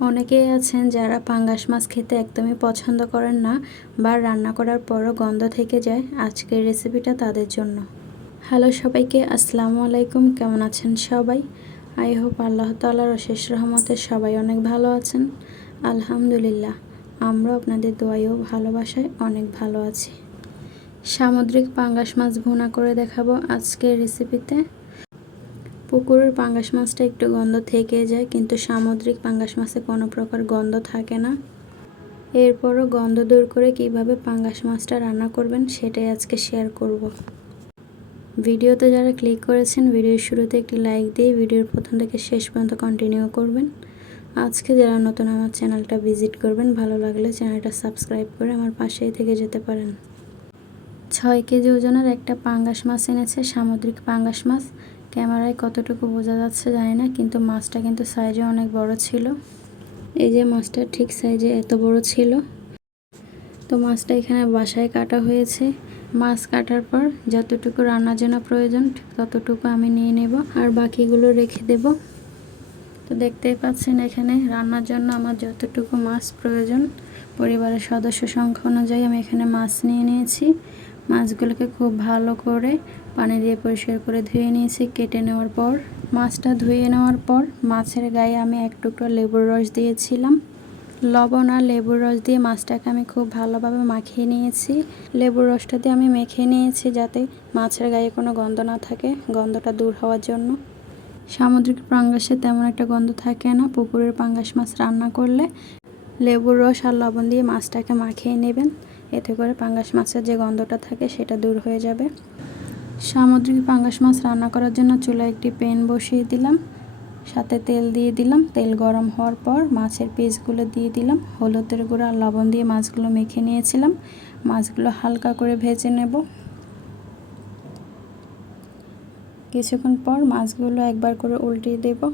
অনেকেই আছেন যারা পাঙ্গাস মাছ খেতে একদমই পছন্দ করেন না বা রান্না করার পরও গন্ধ থেকে যায় আজকের রেসিপিটা তাদের জন্য। হ্যালো সবাইকে, আসসালামু আলাইকুম, কেমন আছেন সবাই? আই হোপ আল্লাহ তালার অশেষ রহমতে সবাই অনেক ভালো আছেন। আলহামদুলিল্লাহ আমরা আপনাদের দোয়াই ও ভালোবাসায় অনেক ভালো আছি। সামুদ্রিক পাঙ্গাস মাছ ভুনা করে দেখাবো আজকের রেসিপিতে পুকুরের পাঙ্গাস মাছটা একটু গন্ধ থেকে যায়, কিন্তু সামুদ্রিক পাঙ্গাস মাছে কোনো প্রকার গন্ধ থাকে না। এরপরও গন্ধ দূর করে কীভাবে পাঙ্গাস মাছটা রান্না করবেন সেটাই আজকে শেয়ার করব। ভিডিওতে যারা ক্লিক করেছেন, ভিডিওর শুরুতে একটি লাইক দিয়ে ভিডিওর প্রথম থেকে শেষ পর্যন্ত কন্টিনিউ করবেন। আজকে যারা নতুন আমার চ্যানেলটা ভিজিট করবেন, ভালো লাগলে চ্যানেলটা সাবস্ক্রাইব করে আমার পাশেই থেকে যেতে পারেন। ছয় কেজি ওজনের একটা পাঙ্গাস মাছ এনেছে, সামুদ্রিক পাঙ্গাস মাছ। ক্যামেরায় কতটুকু বোঝা যাচ্ছে জানি না, কিন্তু মাছটা কিন্তু সাইজে অনেক বড় ছিল। এই যে মাছটা ঠিক সাইজে এত বড় ছিল। তো মাছটা এখানে বাসায় কাটা হয়েছে। মাছ কাটার পর যতটুকু রান্নার জন্য প্রয়োজন, ততটুকু আমি নিয়ে নেব আর বাকিগুলো রেখে দেব। তো দেখতেই পাচ্ছেন এখানে রান্নার জন্য আমার যতটুকু মাছ প্রয়োজন, পরিবারের সদস্য সংখ্যা অনুযায়ী আমি এখানে মাছ নিয়ে নিয়েছি। মাছগুলোকে খুব ভালো করে পানি দিয়ে পরিষ্কার করে ধুয়ে নিয়েছি। কেটে নেওয়ার পর, মাছটা ধুয়ে নেওয়ার পর মাছের গায়ে আমি এক টুকরো লেবুর রস দিয়েছিলাম। লবণ আর লেবুর রস দিয়ে মাছটাকে আমি খুব ভালোভাবে মাখিয়ে নিয়েছি। লেবুর রসটা দিয়ে আমি মেখে নিয়েছি যাতে মাছের গায়ে কোনো গন্ধ না থাকে, গন্ধটা দূর হওয়ার জন্য। সামুদ্রিক পাঙ্গাসে তেমন একটা গন্ধ থাকে না। পুকুরের পাঙ্গাস মাছ রান্না করলে লেবুর রস আর লবণ দিয়ে মাছটাকে মাখিয়ে নেবেন। এতে করে পাঙ্গাস মাছের যে গন্ধটা থাকে সেটা দূর হয়ে যাবে। সামুদ্রিক পাঙ্গাস মাছ রান্না করার জন্য চুলায় একটি প্যান বসিয়ে দিলাম। সাথে তেল দিয়ে দিলাম। তেল গরম হওয়ার পর মাছের পিসগুলো দিয়ে দিলাম। হলুদের গুঁড়া লবণ দিয়ে মাছগুলো মেখে নিয়েছিলাম। মাছগুলো হালকা করে ভেজে নেব। কিছুক্ষণ পর মাছগুলো একবার করে উল্টিয়ে দেব।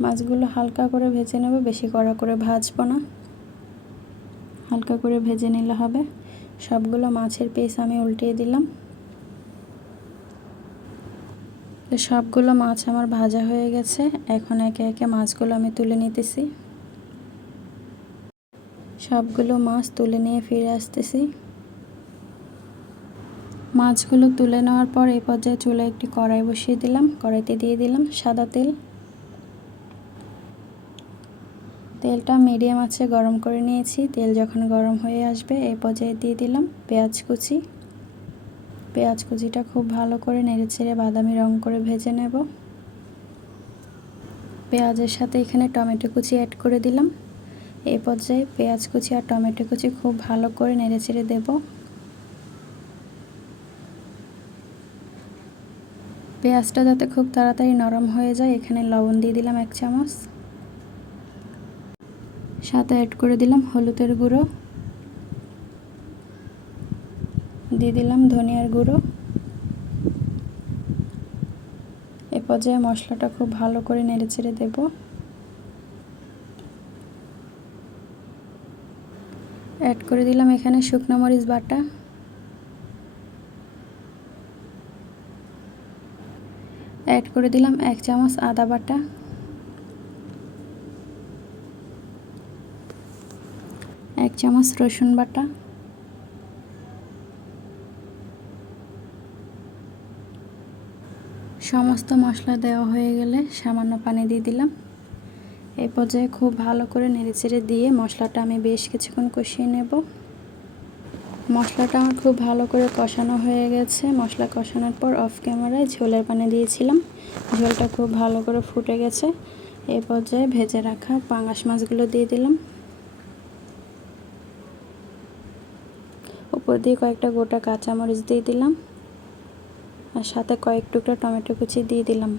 মাছগুলো হালকা করে ভেজে নেব। বেশি কড়া করে ভাজবো না। হালকা করে ভেজে নিলে হবে। সবগুলো মাছের পিস আমি উল্টিয়ে দিলাম। তো সবগুলো মাছ আমার ভাজা হয়ে গেছে। এখন একে একে মাছগুলো আমি তুলে নিতেছি। সবগুলো মাছ তুলে নিয়ে ফিরে আসতেছি। মাছগুলো তুলে নেওয়ার পর এই পর্যায়ে চুলে একটি কড়াই বসিয়ে দিলাম। কড়াইতে দিয়ে দিলাম সাদা তেল। তেলটা মিডিয়াম আছে, গরম করে নিয়েছি। তেল যখন গরম হয়ে আসবে, এই পর্যায়ে দিয়ে দিলাম পেঁয়াজ কুচি। পেঁয়াজ কুচিটা খুব ভালো করে নেড়ে ছেড়ে বাদামি রং করে ভেজে নেব। পেঁয়াজের সাথে এখানে টমেটো কুচি অ্যাড করে দিলাম। এই পর্যায়ে পেঁয়াজ কুচি আর টমেটো কুচি খুব ভালো করে নেড়ে ছেড়ে দেব। পেঁয়াজটা যাতে খুব তাড়াতাড়ি নরম হয়ে যায়, এখানে লবণ দিয়ে দিলাম এক চামচ। সাথে অ্যাড করে দিলাম, হলুদের গুঁড়ো। দিয়ে দিলাম ধনিয়ার গুঁড়ো। এ পর্যায়ে মশলাটা খুব ভালো করে নেড়ে চেড়ে দেব। অ্যাড করে দিলাম এখানে শুকনো মরিচ বাটা। অ্যাড করে দিলাম এক চামচ আদা বাটা। এক চামচ রসুন বাটা, সমস্ত মশলা দেওয়া হয়ে গেলে সামান্য পানি দিয়ে দিলাম। এই পর্যায়ে খুব ভালো করে নেড়েচেড়ে দিয়ে মশলাটা আমি বেশ কিছুক্ষণ কষিয়ে নেব। মশলাটা আমার খুব ভালো করে কষানো হয়ে গেছে। মশলা কষানোর পর অফ ক্যামেরায় ঝোলের পানি দিয়েছিলাম। ঝোলটা খুব ভালো করে ফুটে গেছে। এই পর্যায়ে ভেজে রাখা পাঙাশ মাছগুলো দিয়ে দিলাম। উপর দিয়ে কয়েকটা গোটা কাঁচামরিচ দিয়ে দিলাম আর সাথে কয়েক টুকরা টমেটো কুচি দিয়ে দিলাম।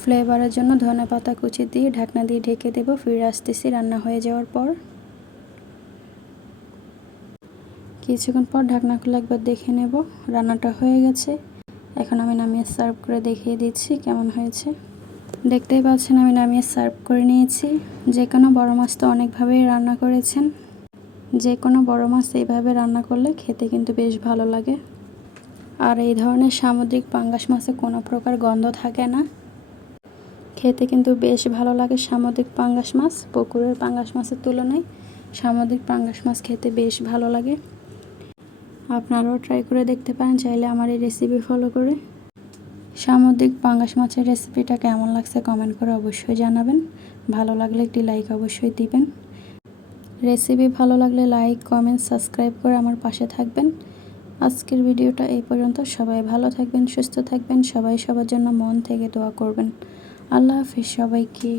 ফ্লেভারের জন্য ধনে পাতা কুচি দিয়ে ঢাকনা দিয়ে ঢেকে দেব, ফিরে আসতেছি রান্না হয়ে যাওয়ার পর। কিছুক্ষণ পর ঢাকনা খুলে একবার দেখে নেব, রান্নাটা হয়ে গেছে। এখন আমি নামিয়ে সার্ভ করে দেখিয়ে দিচ্ছি কেমন হয়েছে। দেখতেই পাচ্ছেন আমি নামিয়ে সার্ভ করে নিয়েছি। যে কোনো বড় মাছ তো অনেকভাবেই রান্না করেছেন। যে কোনো বড় মাছ এইভাবে রান্না করলে খেতে কিন্তু বেশ ভালো লাগে। আর এই ধরনের সামুদ্রিক পাঙ্গাস মাছে কোনো প্রকার গন্ধ থাকে না। খেতে কিন্তু বেশ ভালো লাগে সামুদ্রিক পাঙ্গাস মাছ। পুকুরের পাঙ্গাস মাছের তুলনায় সামুদ্রিক পাঙ্গাস মাছ খেতে বেশ ভালো লাগে। আপনারাও ট্রাই করে দেখতে পারেন, চাইলে আমার এই রেসিপি ফলো করে। সামুদ্রিক পাঙ্গাস মাছের রেসিপিটা কেমন লাগছে কমেন্ট করে অবশ্যই জানাবেন। ভালো লাগলে একটি লাইক অবশ্যই দিবেন। রেসিপি ভালো লাগলে লাইক, কমেন্ট, সাবস্ক্রাইব করে আমার পাশে থাকবেন। আজকের ভিডিওটা এই পর্যন্ত। সবাই ভালো থাকবেন, সুস্থ থাকবেন। সবাই সবার জন্য মন থেকে দোয়া করবেন। আল্লাহ হাফিজ সবাইকে।